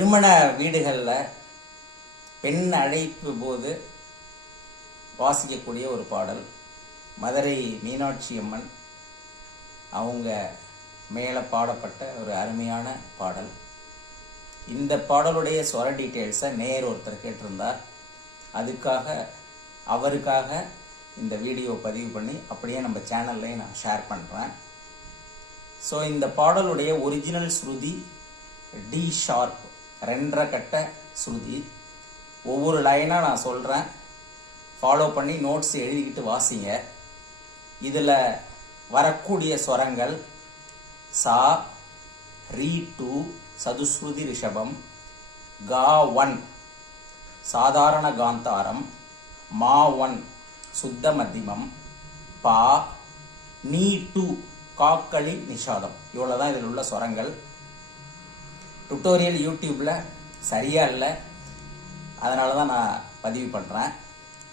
திருமண வீடுகளில் பெண் அழைப்பு போது வாசிக்கக்கூடிய ஒரு பாடல் மதுரை மீனாட்சி அம்மன். அவங்க மேலே பாடப்பட்ட ஒரு அருமையான பாடல். இந்த பாடலுடைய ஸ்வர டீட்டெயில்ஸை நேர் ஒருத்தர் கேட்டிருந்தார். அதுக்காக அவருக்காக இந்த வீடியோ பதிவு பண்ணி அப்படியே நம்ம சேனல்லையும் நான் ஷேர் பண்ணுறேன் ஸோ இந்த பாடலுடைய ஒரிஜினல் ஸ்ருதி டி ஷார்ப் ரெண்டரை கட்ட ஸ்ருதி ஒவ்வொரு லைனாக நான் சொல்கிறேன் ஃபாலோ பண்ணி நோட்ஸ் எழுதிக்கிட்டு வாசிங்க. இதில் வரக்கூடிய ஸ்வரங்கள் சா ரீ டூ சதுஸ்ருதி ரிஷபம் கா ஒன் சாதாரண காந்தாரம் மா ஒன் சுத்த மத்தியமம் பா நீ டூ காக்களி நிஷாதம். இவ்வளோதான் இதில் உள்ள ஸ்வரங்கள். டுட்டோரியல் யூடியூப்பில் சரியாக இல்லை அதனால தான் நான் பதிவு பண்ணுறேன்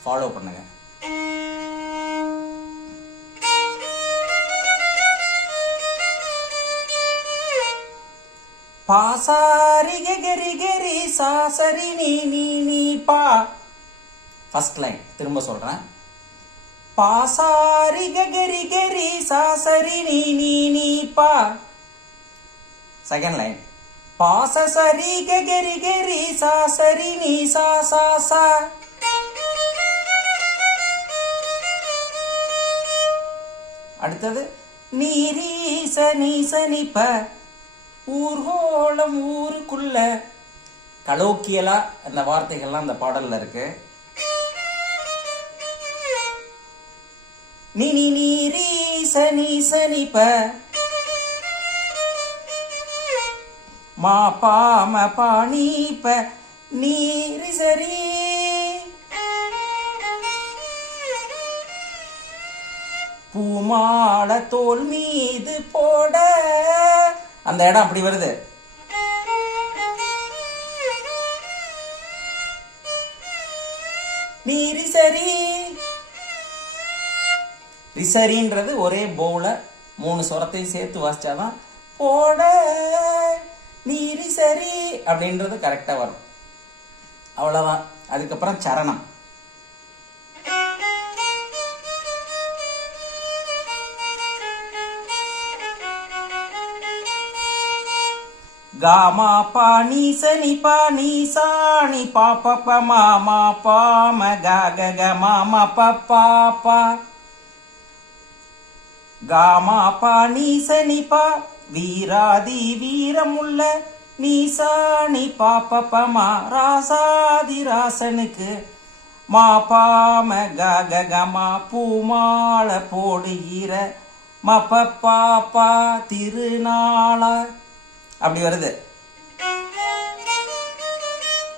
ஃபாலோ பண்ணுங்க. பாசாரி கரி கரி சாசரி நீ நீ நீ பா. ஃபர்ஸ்ட் லைன் திரும்ப சொல்றேன். பாசாரி கரி கரி சாசரி நீ நீ நீ பா. செகண்ட் லைன் பாச சரி கெரி சா சரி நீ சா சா சா அடுத்தது நீரீச நீசனிப்ப. ஊர்கோளம் ஊருக்குள்ள. கலோக்கியலா அந்த வார்த்தைகள்லாம் அந்த பாடல்ல இருக்கு. நீ நீ நீரீச நீசனிப்ப. மா பாம பாணீப்ப நீரி சரி தோல் மீது போட. அந்த இடம் அப்படி வருது. நீரிசரி. ரிசரின்றது ஒரே பவுல மூணு சுரத்தையும் சேர்த்து வாசிச்சாதான் போட. நீரி சரி அப்படின்றது கரெக்டாக வரும். அவ்வளோதான் அதுக்கப்புறம் சரணம். காமா பா நீ சனி பா நீ சாணி பா ப ப மா மா பா ம க க க மா மா ப பா பா. காமா பா நீ சனி பா வீராதி வீரமுள்ள நீசாணி சாணி ராசாதி ராசனுக்கு மா பாம க க பூமால போடுகிற ம பாப்பா திருநாளா திருநாள அப்படி வருது.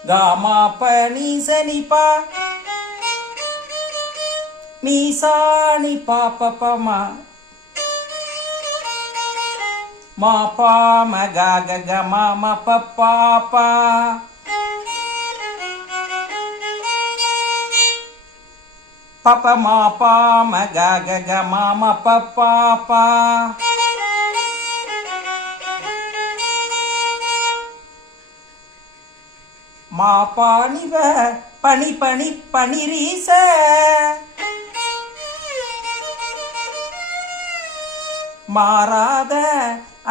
காமா ப நீசனிப்பா நீசாணி பா நீ சாணி மா பா ம க க க மா ம ப பா பா ப ப மா பா ம க க க ம ம ப பா பா மா பா பாணிவ பனி பனி பனிரீச மாறாத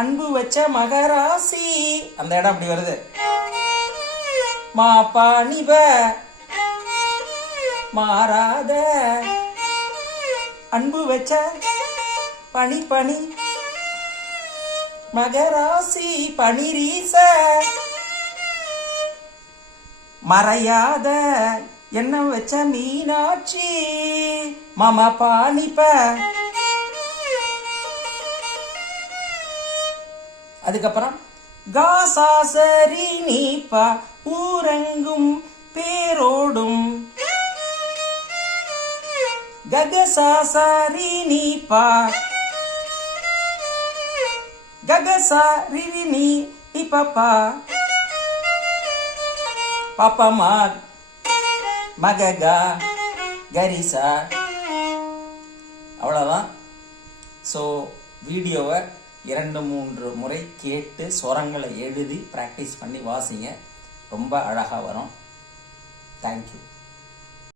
அன்பு வச்ச மகராசி. அந்த இடம் அப்படி வருது. மா பாணிவ மாறாத அன்பு வச்ச பனி பனி மகராசி. பனிரீச மறையாத என்ன வச்ச மீனாட்சி. மம பாணிப்ப அதுக்கப்புறம் காசாசரி நீப்பா ஊரங்கும் பேரோடும். ககசாசாரி நீப்பா ககசாரி நீ இப்பப்பா பாப்பமா மககா கரிசா. அவ்வளோதான் ஸோ வீடியோவை இரண்டு மூன்று முறை கேட்டு ஸ்வரங்களை எழுதி ப்ராக்டிஸ் பண்ணி வாசிங்க. ரொம்ப அழகாக வரும். தேங்க்யூ